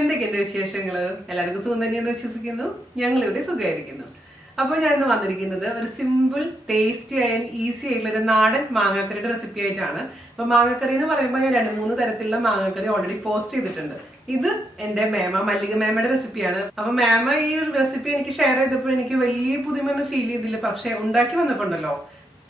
എന്തൊക്കെയുണ്ട് വിശേഷങ്ങള്? എല്ലാവർക്കും സുഖം തന്നെയെന്ന് വിശ്വസിക്കുന്നു. ഞങ്ങളിവിടെ സുഖമായിരിക്കുന്നു. അപ്പോൾ ഞാൻ ഇന്ന് വന്നിരിക്കുന്നത് ഒരു സിമ്പിൾ ടേസ്റ്റി ആൻഡ് ഈസി ആയിട്ടുള്ള ഒരു നാടൻ മാങ്ങാക്കറിയുടെ റെസിപ്പി ആയിട്ടാണ്. അപ്പൊ മാങ്ങാക്കറി എന്ന് പറയുമ്പോൾ ഞാൻ 2-3 തരത്തിലുള്ള മാങ്ങാക്കറി ഓൾറെഡി പോസ്റ്റ് ചെയ്തിട്ടുണ്ട്. ഇത് എന്റെ മല്ലിക മേമയുടെ റെസിപ്പിയാണ്. അപ്പൊ മേമ ഈ റെസിപ്പി എനിക്ക് ഷെയർ ചെയ്തപ്പോൾ എനിക്ക് വലിയ പുതുമയൊന്നും ഫീൽ ചെയ്തില്ല. പക്ഷെ ഉണ്ടാക്കി വന്നപ്പോണ്ടല്ലോ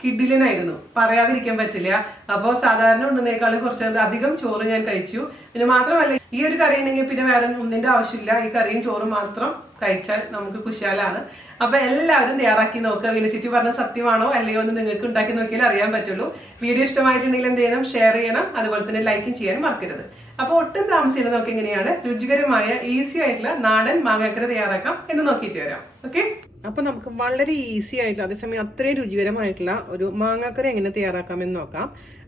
കിഡിലിനായിരുന്നു, പറയാതിരിക്കാൻ പറ്റില്ല. അപ്പോൾ സാധാരണ ഉണ്ടെന്നേക്കാളും കുറച്ച് അധികം ചോറ് ഞാൻ കഴിച്ചു. പിന്നെ മാത്രമല്ല, ഈ ഒരു കറി ഉണ്ടെങ്കിൽ പിന്നെ വേറെ ഒന്നിന്റെ ആവശ്യമില്ല. ഈ കറിയും ചോറും മാത്രം കഴിച്ചാൽ നമുക്ക് കുശാലാണ്. അപ്പൊ എല്ലാവരും തയ്യാറാക്കി നോക്കുക. വിനസിച്ച് പറഞ്ഞ സത്യമാണോ അല്ലയോ എന്ന് നിങ്ങൾക്ക് ഉണ്ടാക്കി നോക്കിയാൽ അറിയാൻ പറ്റുള്ളൂ. വീഡിയോ ഇഷ്ടമായിട്ടുണ്ടെങ്കിൽ എന്ത് ചെയ്യണം? ഷെയർ ചെയ്യണം. അതുപോലെ തന്നെ ലൈക്കും ചെയ്യാൻ മറക്കരുത്. അപ്പൊ ഒട്ടും താമസിച്ചിട്ട് നമുക്ക് എങ്ങനെയാണ് രുചികരമായ ഈസി ആയിട്ടുള്ള നാടൻ മാങ്ങാക്കറി തയ്യാറാക്കാം എന്ന് നോക്കിയിട്ട് വരാം. ഓക്കെ, അപ്പൊ നമുക്ക് വളരെ ഈസി ആയിട്ടുള്ള അതേസമയം അത്രയും രുചികരമായിട്ടുള്ള ഒരു മാങ്ങാക്കറി എങ്ങനെ തയ്യാറാക്കാമെന്ന് നോക്കാം.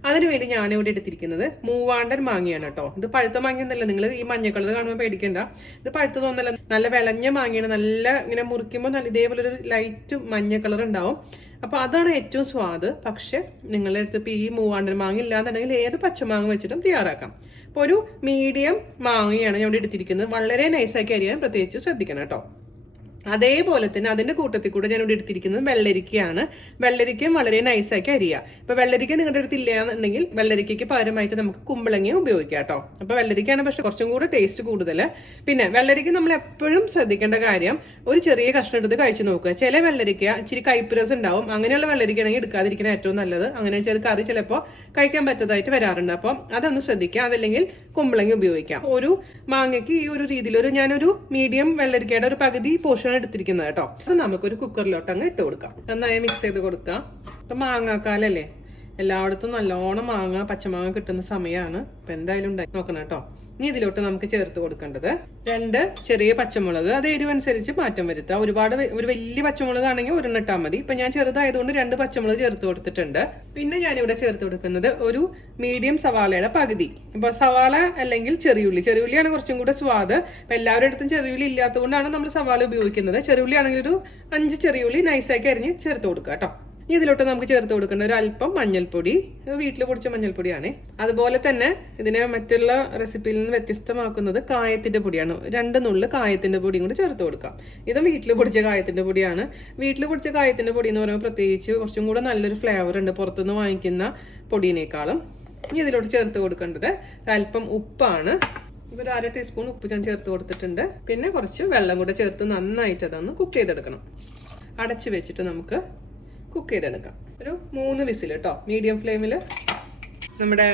അതിനുവേണ്ടി ഞാനിവിടെ എടുത്തിരിക്കുന്നത് മൂവാണ്ടൻ മാങ്ങയാണ് കേട്ടോ. ഇത് പഴുത്ത മാങ്ങ എന്നല്ല, നിങ്ങൾ ഈ മഞ്ഞ കളർ കാണുമ്പോൾ പേടിക്കണ്ട. ഇത് പഴുത്തതൊന്നല്ല, നല്ല വിളഞ്ഞ മാങ്ങയാണ്. നല്ല ഇങ്ങനെ മുറിക്കുമ്പോൾ നല്ല ഇതേപോലെ ഒരു ലൈറ്റ് മഞ്ഞ കളർ ഉണ്ടാവും. അപ്പൊ അതാണ് ഏറ്റവും സ്വാദ്. പക്ഷെ നിങ്ങളുടെ അടുത്ത് ഇപ്പൊ ഈ മൂവാണ്ടൻ മാങ്ങ ഇല്ലാന്നുണ്ടെങ്കിൽ ഏത് പച്ചമാങ്ങ വെച്ചിട്ടും തയ്യാറാക്കാം. അപ്പൊ ഒരു മീഡിയം മാങ്ങയാണ് ഞാൻ ഇവിടെ എടുത്തിരിക്കുന്നത്. വളരെ നൈസാക്കി അരിയാൻ പ്രത്യേകിച്ച് ശ്രദ്ധിക്കണം കേട്ടോ. അതേപോലെ തന്നെ അതിന്റെ കൂട്ടത്തിൽ കൂടെ ഞാൻ ഇവിടെ എടുത്തിരിക്കുന്നത് വെള്ളരിക്കയാണ്. വെള്ളരിക്കയും വളരെ നൈസാക്കി അരിയുക. ഇപ്പൊ വെള്ളരിക്ക നിങ്ങളുടെ അടുത്ത് ഇല്ല എന്നുണ്ടെങ്കിൽ വെള്ളരിക്കയ്ക്ക് പകരമായിട്ട് നമുക്ക് കുമ്പളങ്ങ ഉപയോഗിക്കാം കേട്ടോ. അപ്പൊ വെള്ളരിക്കയാണ് പക്ഷെ കുറച്ചും കൂടെ ടേസ്റ്റ് കൂടുതൽ. പിന്നെ വെള്ളരിക്ക നമ്മൾ എപ്പോഴും ശ്രദ്ധിക്കേണ്ട കാര്യം, ഒരു ചെറിയ കഷ്ണം എടുത്ത് കഴിച്ചു നോക്കുക. ചില വെള്ളരിക്ക ഇച്ചിരി കൈപ്പുരസ് ഉണ്ടാവും. അങ്ങനെയുള്ള വെള്ളരിക്കയാണെങ്കിൽ എടുക്കാതിരിക്കുന്ന ഏറ്റവും നല്ലത്. അങ്ങനെ വെച്ചാൽ കറി ചിലപ്പോൾ കഴിക്കാൻ പറ്റതായിട്ട് വരാറുണ്ട്. അപ്പൊ അതൊന്ന് ശ്രദ്ധിക്കുക. അതല്ലെങ്കിൽ കുമ്പളങ്ങ ഉപയോഗിക്കാം. ഒരു മാങ്ങയ്ക്ക് ഈ ഒരു രീതിയിൽ ഞാനൊരു മീഡിയം വെള്ളരിക്കയുടെ ഒരു പകുതി പോർഷൻ എടുത്തിരിക്കുന്നത് കേട്ടോ. അത് നമുക്കൊരു കുക്കറിലോട്ട് അങ്ങ് ഇട്ട് കൊടുക്കാം. നന്നായി മിക്സ് ചെയ്ത് കൊടുക്കാം. ഇപ്പൊ മാങ്ങാക്കാലല്ലേ, എല്ലായിടത്തും നല്ലോണം മാങ്ങ പച്ചമാങ്ങ കിട്ടുന്ന സമയമാണ്. അപ്പൊ എന്തായാലും ഉണ്ടായി നോക്കണം കേട്ടോ. ഇനി ഇതിലോട്ട് നമുക്ക് ചേർത്ത് കൊടുക്കേണ്ടത് 2 ചെറിയ പച്ചമുളക്. അത് എരിവനുസരിച്ച് മാറ്റം വരുത്താം. ഒരു വലിയ പച്ചമുളക് ആണെങ്കിൽ 1 ഇട്ടാൽ മതി. ഇപ്പൊ ഞാൻ ചെറുതായതുകൊണ്ട് 2 പച്ചമുളക് ചേർത്ത് കൊടുത്തിട്ടുണ്ട്. പിന്നെ ഞാനിവിടെ ചേർത്ത് കൊടുക്കുന്നത് ഒരു മീഡിയം സവാളയുടെ പകുതി. ഇപ്പൊ സവാള അല്ലെങ്കിൽ ചെറിയുള്ളിയാണ് കുറച്ചും കൂടെ സ്വാദ്. ഇപ്പൊ എല്ലാവരുടെ അടുത്തും ചെറിയുള്ളി ഇല്ലാത്തത് കൊണ്ടാണ് നമ്മൾ സവാള ഉപയോഗിക്കുന്നത്. ചെറിയുള്ളി ആണെങ്കിൽ ഒരു 5 ചെറിയുള്ളി നൈസാക്കി അരിഞ്ഞ് ചേർത്ത് കൊടുക്കുക കേട്ടോ. ഇതിലോട്ട് നമുക്ക് ചേർത്ത് കൊടുക്കേണ്ട ഒരു അല്പം മഞ്ഞൾപ്പൊടി. ഇത് വീട്ടിൽ പൊടിച്ച മഞ്ഞൾപ്പൊടിയാണ്. അതുപോലെ തന്നെ ഇതിനെ മറ്റുള്ള റെസിപ്പിയിൽ നിന്ന് വ്യത്യസ്തമാക്കുന്നത് കായത്തിന്റെ പൊടിയാണ്. 2 നുള്ള് കായത്തിന്റെ പൊടിയും കൂടി ചേർത്ത് കൊടുക്കാം. ഇതും വീട്ടിൽ പൊടിച്ച കായത്തിന്റെ പൊടിയാണ്. വീട്ടിൽ പൊടിച്ച കായത്തിന്റെ പൊടി എന്ന് പറയുമ്പോൾ പ്രത്യേകിച്ച് കുറച്ചും കൂടെ നല്ലൊരു ഫ്ലേവർ ഉണ്ട് പുറത്തുനിന്ന് വാങ്ങിക്കുന്ന പൊടിയേക്കാളും. ഇനി ഇതിലോട്ട് ചേർത്ത് കൊടുക്കേണ്ടത് അല്പം ഉപ്പാണ്. ഒരു 1/2 ടീസ്പൂൺ ഉപ്പ് ഞാൻ ചേർത്ത് കൊടുത്തിട്ടുണ്ട്. പിന്നെ കുറച്ച് വെള്ളം കൂടെ ചേർത്ത് നന്നായിട്ട് അതൊന്ന് കുക്ക് ചെയ്തെടുക്കണം. അടച്ചു വെച്ചിട്ട് നമുക്ക് കുക്ക് ചെയ്തെടുക്കാം. ഒരു 3 വിസിൽ കേട്ടോ, മീഡിയം ഫ്ലെയിമിൽ. നമ്മുടെ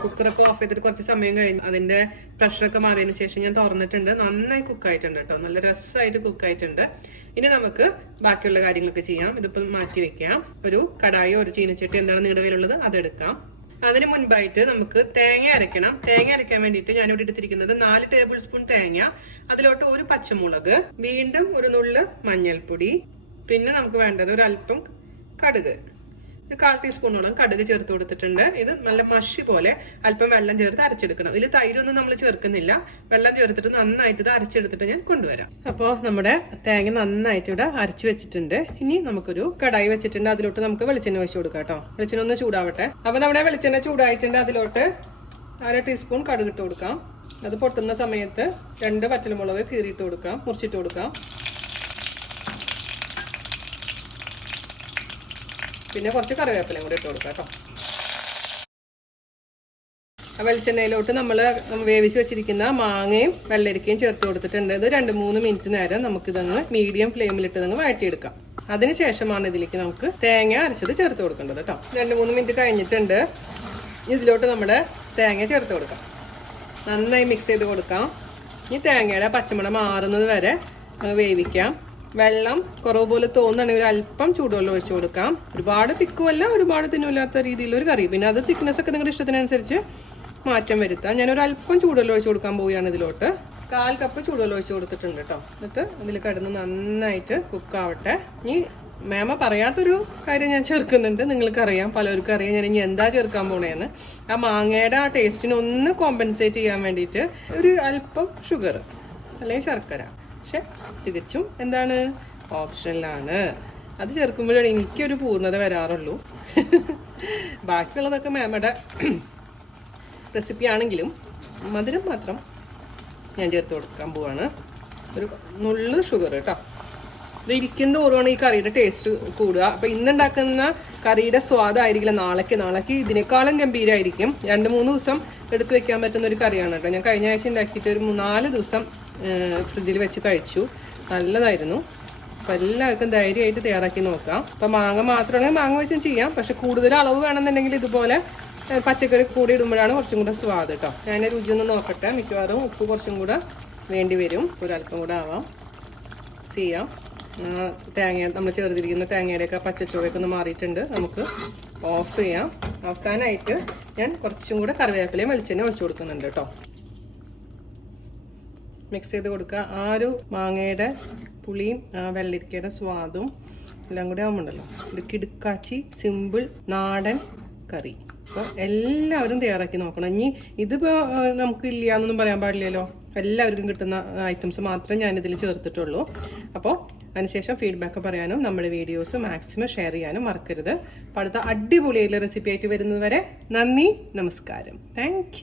കുക്കറൊക്കെ ഓഫ് ചെയ്തിട്ട് കുറച്ച് സമയം കഴിഞ്ഞ് അതിന്റെ പ്രഷറൊക്കെ മാറിയതിന് ശേഷം ഞാൻ തുറന്നിട്ടുണ്ട്. നന്നായി കുക്കായിട്ടുണ്ട് കേട്ടോ, നല്ല രസമായിട്ട് കുക്കായിട്ടുണ്ട്. ഇനി നമുക്ക് ബാക്കിയുള്ള കാര്യങ്ങളൊക്കെ ചെയ്യാം. ഇതിപ്പോൾ മാറ്റി വെക്കാം. ഒരു കടായോ ഒരു ചീനച്ചട്ടി എന്താണ് നീടവിലുള്ളത് അതെടുക്കാം. അതിന് മുൻപായിട്ട് നമുക്ക് തേങ്ങ അരയ്ക്കണം. തേങ്ങ അരയ്ക്കാൻ വേണ്ടിയിട്ട് ഞാനിവിടെ എടുത്തിരിക്കുന്നത് 4 ടേബിൾ സ്പൂൺ തേങ്ങ. അതിലോട്ട് ഒരു പച്ചമുളക്, വീണ്ടും ഒരു നുള്ള് മഞ്ഞൾപ്പൊടി, പിന്നെ നമുക്ക് വേണ്ടത് ഒരു അല്പം കടുക്, ഒരു 1/4 ടീസ്പൂണോളം കടുക് ചേർത്ത് കൊടുത്തിട്ടുണ്ട്. ഇത് നല്ല മഷി പോലെ അല്പം വെള്ളം ചേർത്ത് അരച്ചെടുക്കണം. ഇതിൽ തൈരൊന്നും നമ്മൾ ചേർക്കുന്നില്ല. വെള്ളം ചേർത്തിട്ട് നന്നായിട്ട് ഇത് അരച്ചെടുത്തിട്ട് ഞാൻ കൊണ്ടുവരാം. അപ്പോൾ നമ്മുടെ തേങ്ങ നന്നായിട്ട് ഇവിടെ അരച്ചു വെച്ചിട്ടുണ്ട്. ഇനി നമുക്കൊരു കടായി വെച്ചിട്ടുണ്ട്. അതിലോട്ട് നമുക്ക് വെളിച്ചെണ്ണ ഒഴിച്ചു കൊടുക്കാം കേട്ടോ. വെളിച്ചെണ്ണ ഒന്ന് ചൂടാവട്ടെ. അപ്പൊ നമ്മുടെ വെളിച്ചെണ്ണ ചൂടായിട്ടുണ്ട്. അതിലോട്ട് 1/2 ടീസ്പൂൺ കടുക് ഇട്ട് കൊടുക്കാം. അത് പൊട്ടുന്ന സമയത്ത് 2 വറ്റൽമുളക് കീറിയിട്ട് കൊടുക്കാം, മുറിച്ചിട്ട് കൊടുക്കാം. പിന്നെ കുറച്ച് കറിവേപ്പിലയും കൂടി ഇട്ട് കൊടുക്കാം കേട്ടോ. വെളിച്ചെണ്ണയിലോട്ട് നമ്മൾ വേവിച്ച് വെച്ചിരിക്കുന്ന മാങ്ങയും വെള്ളരിക്കയും ചേർത്ത് കൊടുത്തിട്ടുണ്ട്. ഇത് 2-3 മിനിറ്റ് നേരം നമുക്കിതങ്ങ് മീഡിയം ഫ്ലെയിമിലിട്ട് നിങ്ങൾ വഴറ്റിയെടുക്കാം. അതിനുശേഷമാണ് ഇതിലേക്ക് നമുക്ക് തേങ്ങ അരച്ചത് ചേർത്ത് കൊടുക്കേണ്ടത് കേട്ടോ. 2-3 മിനിറ്റ് കഴിഞ്ഞിട്ടുണ്ട്. ഇതിലോട്ട് നമ്മുടെ തേങ്ങ ചേർത്ത് കൊടുക്കാം. നന്നായി മിക്സ് ചെയ്ത് കൊടുക്കാം. ഈ തേങ്ങയുടെ പച്ചമണം മാറുന്നത് വരെ വേവിക്കാം. വെള്ളം കുറവ് പോലെ തോന്നുകയാണെങ്കിൽ ഒരു അല്പം ചൂടുവെള്ളം ഒഴിച്ചു കൊടുക്കാം. ഒരുപാട് തിക്കുമല്ല ഒരുപാട് തിന്നുമില്ലാത്ത രീതിയിലൊരു കറി. പിന്നെ അത് തിക്നെസ് ഒക്കെ നിങ്ങളുടെ ഇഷ്ടത്തിനനുസരിച്ച് മാറ്റം വരുത്താം. ഞാനൊരു അല്പം ചൂടുവെള്ളം ഒഴിച്ചു കൊടുക്കാൻ പോവുകയാണ്. ഇതിലോട്ട് 1/4 കപ്പ് ചൂടുവെള്ളം ഒഴിച്ചു കൊടുത്തിട്ടുണ്ട് കേട്ടോ. എന്നിട്ട് ഇതിൽ കിടന്ന് നന്നായിട്ട് കുക്കാവട്ടെ. ഇനി മേമ പറയാത്തൊരു കാര്യം ഞാൻ ചേർക്കുന്നുണ്ട്. നിങ്ങൾക്കറിയാം, പലർക്കും അറിയാം ഞാൻ ഇനി എന്താ ചേർക്കാൻ പോണേന്ന്. ആ മാങ്ങയുടെ ആ ടേസ്റ്റിനെ ഒന്ന് കോമ്പൻസേറ്റ് ചെയ്യാൻ വേണ്ടിയിട്ട് ഒരു അല്പം ഷുഗർ അല്ലെങ്കിൽ ശർക്കര. പക്ഷെ തികച്ചും എന്താണ് ഓപ്ഷനിലാണ്. അത് ചേർക്കുമ്പോഴാണ് എനിക്കൊരു പൂർണ്ണത വരാറുള്ളൂ. ബാക്കിയുള്ളതൊക്കെ മേമയുടെ റെസിപ്പി ആണെങ്കിലും മധുരം മാത്രം ഞാൻ ചേർത്ത് കൊടുക്കാൻ പോവാണ്. ഒരു നുള്ളു ഷുഗർ കേട്ടോ. ഇത് ഇരിക്കുന്ന ഓർവാണ് ഈ കറിയുടെ ടേസ്റ്റ് കൂടുക. അപ്പം ഇന്നുണ്ടാക്കുന്ന കറിയുടെ സ്വാദായിരിക്കില്ല നാളേക്ക് ഇതിനേക്കാളും ഗംഭീരമായിരിക്കും. 2-3 ദിവസം എടുത്ത് വെക്കാൻ പറ്റുന്ന ഒരു കറിയാണ് കേട്ടോ. ഞാൻ കഴിഞ്ഞ ആഴ്ച ഉണ്ടാക്കിയിട്ട് ഒരു 4 ദിവസം ഫ്രിഡ്ജിൽ വെച്ച് കഴിച്ചു. നല്ലതായിരുന്നു. അപ്പം എല്ലാവർക്കും ധൈര്യമായിട്ട് തയ്യാറാക്കി നോക്കാം. അപ്പം മാങ്ങ മാത്രമാണെങ്കിൽ മാങ്ങ വെച്ചും ചെയ്യാം. പക്ഷെ കൂടുതൽ അളവ് വേണമെന്നുണ്ടെങ്കിൽ ഇതുപോലെ പച്ചക്കറി കൂടി ഇടുമ്പോഴാണ് കുറച്ചും കൂടെ സ്വാദ് കേട്ടോ. ഞാൻ രുചിയൊന്ന് നോക്കട്ടെ. മിക്കവാറും ഉപ്പ് കുറച്ചും കൂടെ വേണ്ടി വരും. ഒരല്പം കൂടെ ആവാം. ചെയ്യാം. തേങ്ങ നമ്മൾ ചേർത്തിരിക്കുന്ന തേങ്ങയുടെയൊക്കെ പച്ചച്ചോറയൊക്കെ ഒന്ന് മാറിയിട്ടുണ്ട്. നമുക്ക് ഓഫ് ചെയ്യാം. അവസാനമായിട്ട് ഞാൻ കുറച്ചും കൂടെ കറിവേപ്പിലയും വെളിച്ചെണ്ണ ഒഴിച്ചു കൊടുക്കുന്നുണ്ട് കേട്ടോ. മിക്സ് ചെയ്ത് കൊടുക്കുക. ആ ഒരു മാങ്ങയുടെ പുളിയും വെള്ളരിക്കയുടെ സ്വാദും എല്ലാം കൂടെ ആവുമ്പോണ്ടല്ലോ ഇത് കിടുക്കാച്ചി സിമ്പിൾ നാടൻ കറി. അപ്പോൾ എല്ലാവരും തയ്യാറാക്കി നോക്കണം. ഇനി ഇതിപ്പോൾ നമുക്ക് ഇല്ല എന്നൊന്നും പറയാൻ പാടില്ലല്ലോ. എല്ലാവർക്കും കിട്ടുന്ന ഐറ്റംസ് മാത്രമേ ഞാനിതിൽ ചേർത്തിട്ടുള്ളൂ. അപ്പോൾ അതിനുശേഷം ഫീഡ്ബാക്ക് പറയാനും നമ്മുടെ വീഡിയോസ് മാക്സിമം ഷെയർ ചെയ്യാനും മറക്കരുത്. അപ്പോൾ അടുത്ത അടിപൊളിയായിട്ടുള്ള റെസിപ്പി ആയിട്ട് വരുന്നത് വരെ നന്ദി, നമസ്കാരം. താങ്ക്